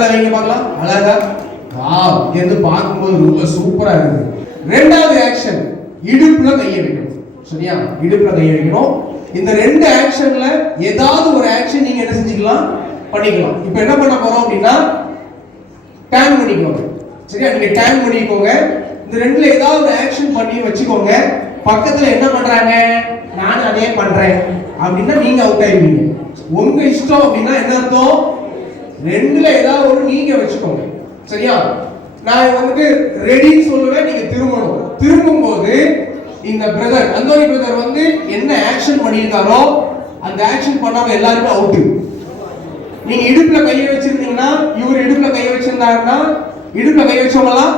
மேல வைங்க பார்க்கலாம். அழகா வாவ், இது பார்க்கும்போது ரொம்ப சூப்பரா இருக்கு. ரெண்டாவது ஆக்ஷன் இடுப்புல கையை வைக்கணும். சரியா? இடுப்புல கையை வைக்கணும். இந்த ரெண்டு ஆக்ஷன்ல ஏதாவது ஒரு ஆக்ஷன் நீங்க என்ன செஞ்சுக்கலாம், பண்ணிக்கலாம். இப்போ என்ன பண்ண போறோம் அப்படின்னா டேன் பண்ணிக்கோங்க. சரியா? நீங்க டேன் பண்ணிக்கோங்க. இந்த ரெண்டுல ஏதாவது ஆக்ஷன் பண்ணி வச்சுக்கோங்க. பக்கத்துல என்ன பண்றாங்க, நான் அதே பண்றேன் அப்படின்னா நீங்க அவுட் ஆயிடுவீங்க. உங்க இஷ்டம் அப்படின்னா என்ன அர்த்தம், ரெண்டுல ஏதாவது ஒரு நீங்க வச்சுக்கோங்க. சரியா? நான் வந்துட்டு ரெடின்னு சொல்லுவேன், நீங்க திரும்பணும். திரும்பும் போது இந்த பிரதர் அந்தோனி பிரதர் வந்து என்ன ஆக்ஷன் பண்ணியிருக்காரோ அந்த ஆக்ஷன் பண்ணாம எல்லாருமே அவுட்டு. நீங்க இடுப்புல கையை வச்சிருந்தீங்கன்னா, இவர் இடுப்புல கையை வச்சிருந்தாருன்னா இடுப்புல கை வச்சவங்கலாம்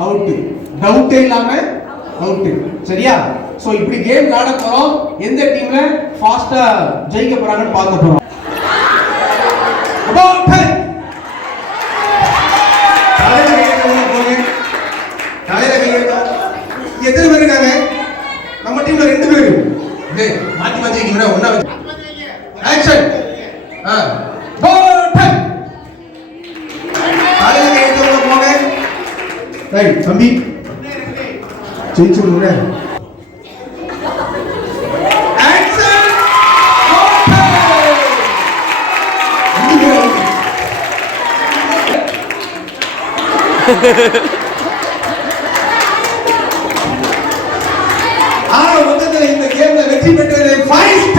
அவுட்டு. டவுட்டே இல்லாம அவுட்டு. சரியா? சோ இப்படி கேம் விளையாட போறோம். எந்த டீம்ல ஃபாஸ்டா ஜெயிக்க போறாங்கன்னு பார்க்க போறோம். About time. எத்தனை பேர் இருக்காங்க நம்ம டீம்ல? 2 பேர். மாத்தி மாத்தி வைக்கிறீங்க. ஒண்ணா ஆக்ஷன். About time. காலையில கையெழுத்து போங்க. ரைட் தம்பி, ஜெயிச்சுடுங்க. மொத்தத்தில் இந்த கேம்ல வெற்றி பெற்றது 5